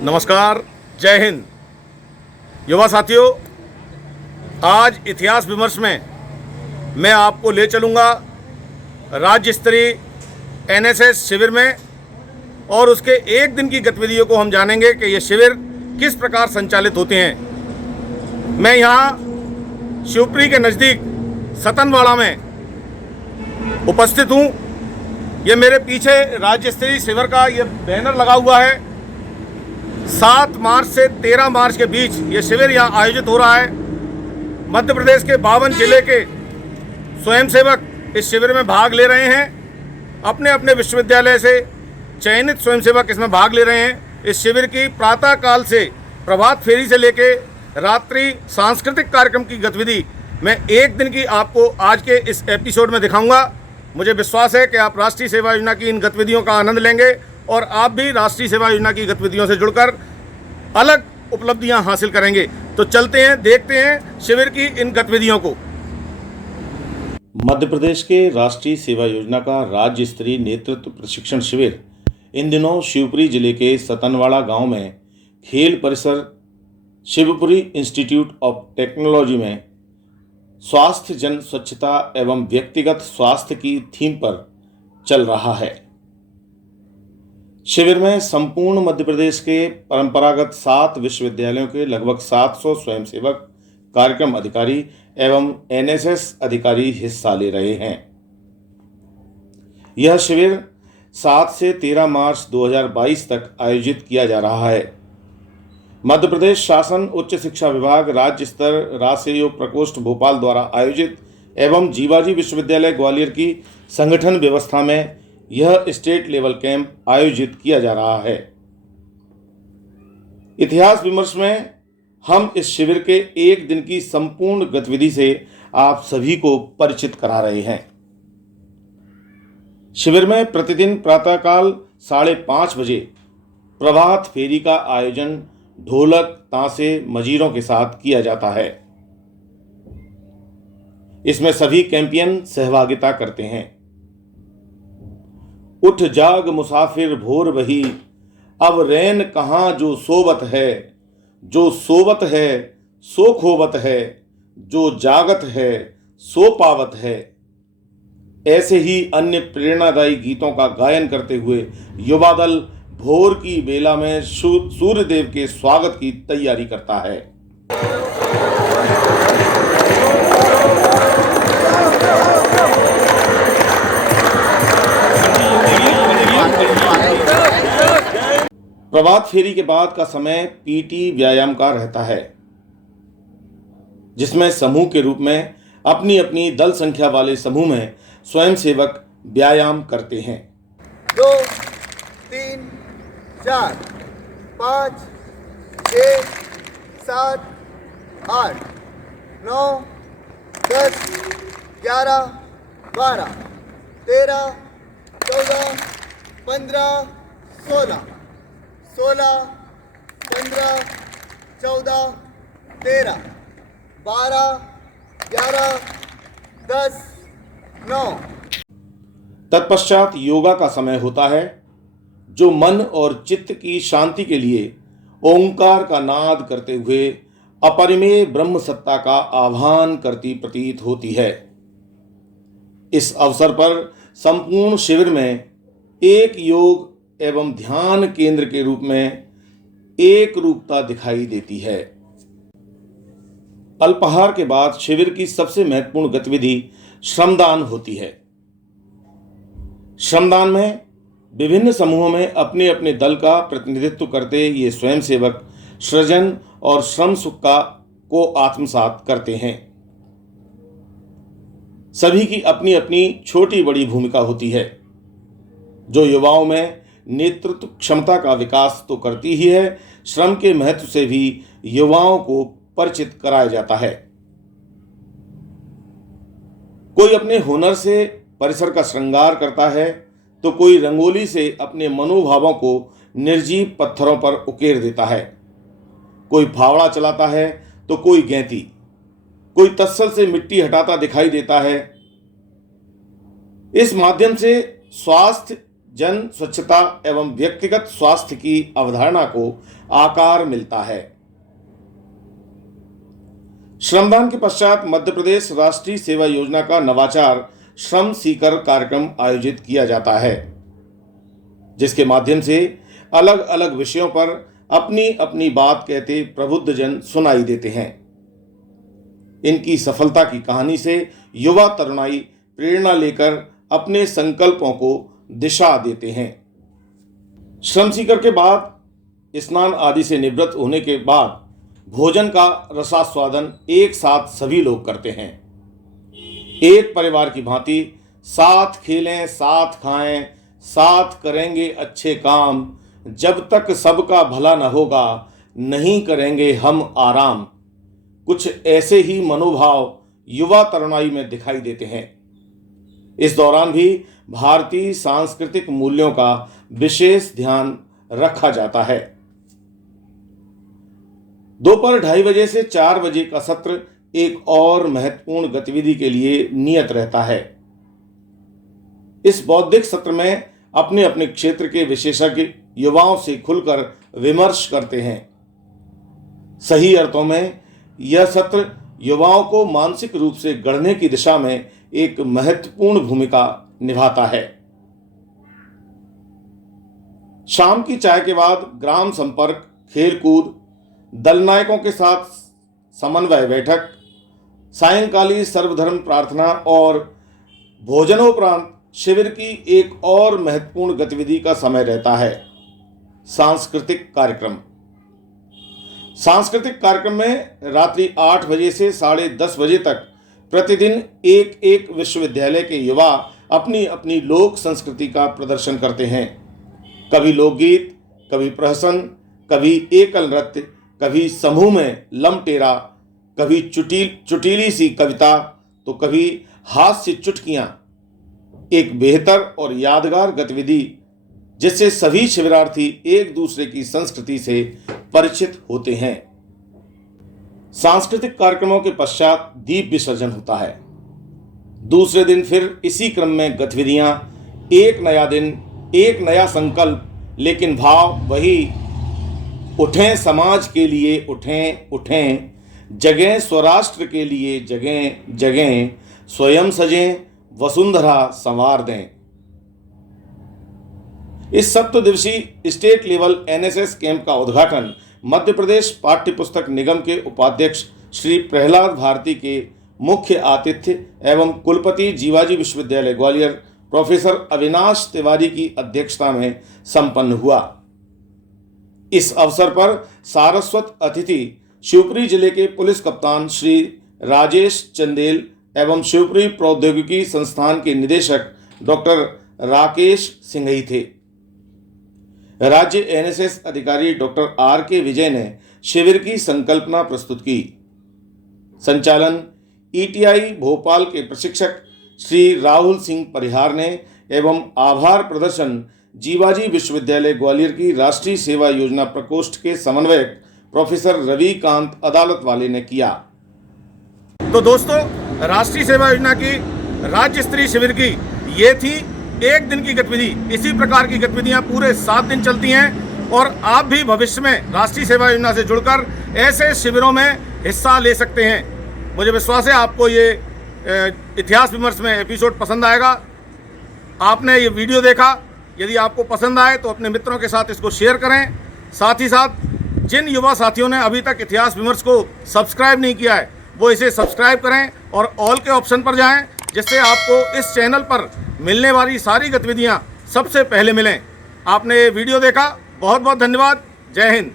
नमस्कार, जय हिंद। युवा साथियों, आज इतिहास विमर्श में मैं आपको ले चलूँगा राज्य स्तरीय एनएसएस शिविर में, और उसके एक दिन की गतिविधियों को हम जानेंगे कि ये शिविर किस प्रकार संचालित होते हैं। मैं यहाँ शिवपुरी के नज़दीक सतनवाड़ा में उपस्थित हूँ। ये मेरे पीछे राज्य स्तरीय शिविर का ये बैनर लगा हुआ है। 7 मार्च से 13 मार्च के बीच ये शिविर यहाँ आयोजित हो रहा है। मध्य प्रदेश के 52 जिले के स्वयंसेवक इस शिविर में भाग ले रहे हैं। अपने अपने विश्वविद्यालय से चयनित स्वयंसेवक इसमें भाग ले रहे हैं। इस शिविर की प्रातः काल से प्रभात फेरी से लेके रात्रि सांस्कृतिक कार्यक्रम की गतिविधि मैं एक दिन की आपको आज के इस एपिसोड में दिखाऊंगा। मुझे विश्वास है कि आप राष्ट्रीय सेवा योजना की इन गतिविधियों का आनंद लेंगे और आप भी राष्ट्रीय सेवा योजना की गतिविधियों से जुड़कर अलग उपलब्धियां हासिल करेंगे। तो चलते हैं, देखते हैं शिविर की इन गतिविधियों को। मध्य प्रदेश के राष्ट्रीय सेवा योजना का राज्य स्तरीय नेतृत्व प्रशिक्षण शिविर इन दिनों शिवपुरी जिले के सतनवाड़ा गांव में खेल परिसर शिवपुरी इंस्टीट्यूट ऑफ टेक्नोलॉजी में स्वास्थ्य जन स्वच्छता एवं व्यक्तिगत स्वास्थ्य की थीम पर चल रहा है। शिविर में संपूर्ण मध्य प्रदेश के परंपरागत 7 विश्वविद्यालयों के लगभग 700 स्वयंसेवक, कार्यक्रम अधिकारी एवं एनएसएस अधिकारी हिस्सा ले रहे हैं। यह शिविर 7 से 13 मार्च 2022 तक आयोजित किया जा रहा है। मध्य प्रदेश शासन उच्च शिक्षा विभाग राज्य स्तर राष्ट्रीय सहयोग प्रकोष्ठ भोपाल द्वारा आयोजित एवं जीवाजी विश्वविद्यालय ग्वालियर की संगठन व्यवस्था में यह स्टेट लेवल कैंप आयोजित किया जा रहा है। इतिहास विमर्श में हम इस शिविर के एक दिन की संपूर्ण गतिविधि से आप सभी को परिचित करा रहे हैं। शिविर में प्रतिदिन प्रातःकाल 5:30 बजे प्रभात फेरी का आयोजन ढोलक, ताशे, मजीरों के साथ किया जाता है। इसमें सभी कैंपियन सहभागिता करते हैं। उठ जाग मुसाफिर भोर बही, अब रैन कहाँ जो सोबत है, जो सोबत है सो खोबत है, जो जागत है सो पावत है। ऐसे ही अन्य प्रेरणादायी गीतों का गायन करते हुए युवा दल भोर की बेला में सूर्यदेव के स्वागत की तैयारी करता है। प्रभात फेरी के बाद का समय पीटी व्यायाम का रहता है, जिसमें समूह के रूप में अपनी अपनी दल संख्या वाले समूह में स्वयंसेवक व्यायाम करते हैं। 2, 3, 4, 5, 6, 7, 8, 9, 10, 11, 12, 13, 14, 15, 16, 15, 14, 13, 12, 11, 10, 9। तत्पश्चात योगा का समय होता है, जो मन और चित्त की शांति के लिए ओंकार का नाद करते हुए अपरिमेय ब्रह्म सत्ता का आह्वान करती प्रतीत होती है। इस अवसर पर संपूर्ण शिविर में एक योग एवं ध्यान केंद्र के रूप में एक रूपता दिखाई देती है। अल्पाहार के बाद शिविर की सबसे महत्वपूर्ण गतिविधि श्रमदान होती है। श्रमदान में विभिन्न समूहों में अपने अपने दल का प्रतिनिधित्व करते ये स्वयंसेवक सृजन और श्रम सुख को आत्मसात करते हैं। सभी की अपनी अपनी छोटी बड़ी भूमिका होती है, जो युवाओं में नेतृत्व क्षमता का विकास तो करती ही है, श्रम के महत्व से भी युवाओं को परिचित कराया जाता है। कोई अपने हुनर से परिसर का श्रृंगार करता है, तो कोई रंगोली से अपने मनोभावों को निर्जीव पत्थरों पर उकेर देता है। कोई फावड़ा चलाता है तो कोई गैंती, कोई तत्सल से मिट्टी हटाता दिखाई देता है। इस माध्यम से स्वास्थ्य जन स्वच्छता एवं व्यक्तिगत स्वास्थ्य की अवधारणा को आकार मिलता है। श्रमदान के पश्चात मध्य प्रदेश राष्ट्रीय सेवा योजना का नवाचार श्रम सीकर कार्यक्रम आयोजित किया जाता है, जिसके माध्यम से अलग अलग विषयों पर अपनी अपनी बात कहते प्रबुद्ध जन सुनाई देते हैं। इनकी सफलता की कहानी से युवा तरुणाई प्रेरणा लेकर अपने संकल्पों को दिशा देते हैं। श्रम सीकर के बाद स्नान आदि से निवृत्त होने के बाद भोजन का रसास्वादन एक साथ सभी लोग करते हैं। एक परिवार की भांति साथ खेलें, साथ खाएं, साथ करेंगे अच्छे काम, जब तक सबका भला न होगा नहीं करेंगे हम आराम। कुछ ऐसे ही मनोभाव युवा तरुणाई में दिखाई देते हैं। इस दौरान भी भारतीय सांस्कृतिक मूल्यों का विशेष ध्यान रखा जाता है। दोपहर 2:30 बजे से 4 बजे का सत्र एक और महत्वपूर्ण गतिविधि के लिए नियत रहता है। इस बौद्धिक सत्र में अपने अपने क्षेत्र के विशेषज्ञ युवाओं से खुलकर विमर्श करते हैं। सही अर्थों में यह सत्र युवाओं को मानसिक रूप से गढ़ने की दिशा में एक महत्वपूर्ण भूमिका निभाता है। शाम की चाय के बाद ग्राम संपर्क, खेलकूद, दलनायकों के साथ समन्वय बैठक, सायंकालीन सर्वधर्म प्रार्थना और भोजनोपरांत शिविर की एक और महत्वपूर्ण गतिविधि का समय रहता है, सांस्कृतिक कार्यक्रम। सांस्कृतिक कार्यक्रम में रात्रि 8 बजे से 10:30 बजे तक प्रतिदिन एक एक विश्वविद्यालय के युवा अपनी अपनी लोक संस्कृति का प्रदर्शन करते हैं। कभी लोकगीत, कभी प्रहसन, कभी एकल नृत्य, कभी समूह में लमटेरा, कभी चुटीली सी कविता, तो कभी हास्य चुटकियां। एक बेहतर और यादगार गतिविधि जिससे सभी शिविरार्थी एक दूसरे की संस्कृति से परिचित होते हैं। सांस्कृतिक कार्यक्रमों के पश्चात दीप विसर्जन होता है। दूसरे दिन फिर इसी क्रम में गतिविधियां, एक नया दिन, एक नया संकल्प, लेकिन भाव वही, उठें समाज के लिए, उठें उठें, जगें स्वराष्ट्र के लिए, जगें जगें, स्वयं सजें, वसुंधरा संवार दें। इस 7 दिवसीय स्टेट लेवल एनएसएस कैंप का उद्घाटन मध्य प्रदेश पाठ्य पुस्तक निगम के उपाध्यक्ष श्री प्रहलाद भारती के मुख्य आतिथ्य एवं कुलपति जीवाजी विश्वविद्यालय ग्वालियर प्रोफेसर अविनाश तिवारी की अध्यक्षता में संपन्न हुआ। इस अवसर पर सारस्वत अतिथि शिवपुरी जिले के पुलिस कप्तान श्री राजेश चंदेल एवं शिवपुरी प्रौद्योगिकी संस्थान के निदेशक डॉक्टर राकेश सिंघई थे। राज्य एनएसएस अधिकारी डॉक्टर आर.के. विजय ने शिविर की संकल्पना प्रस्तुत की। संचालन ईटीआई भोपाल के प्रशिक्षक श्री राहुल सिंह परिहार ने एवं आभार प्रदर्शन जीवाजी विश्वविद्यालय ग्वालियर की राष्ट्रीय सेवा योजना प्रकोष्ठ के समन्वयक प्रोफेसर रविकांत अदालत वाले ने किया। तो दोस्तों, राष्ट्रीय सेवा योजना की राज्य स्तरीय शिविर की ये थी एक दिन की गतिविधि। इसी प्रकार की गतिविधियां पूरे 7 दिन चलती हैं और आप भी भविष्य में राष्ट्रीय सेवा योजना से जुड़कर ऐसे शिविरों में हिस्सा ले सकते हैं। मुझे विश्वास है आपको ये इतिहास विमर्श में एपिसोड पसंद आएगा। आपने ये वीडियो देखा, यदि आपको पसंद आए तो अपने मित्रों के साथ इसको शेयर करें। साथ ही साथ जिन युवा साथियों ने अभी तक इतिहास विमर्श को सब्सक्राइब नहीं किया है, वो इसे सब्सक्राइब करें और ऑल के ऑप्शन पर जाएं, जिससे आपको इस चैनल पर मिलने वाली सारी गतिविधियां सबसे पहले मिलें। आपने ये वीडियो देखा, बहुत बहुत धन्यवाद। जय हिंद।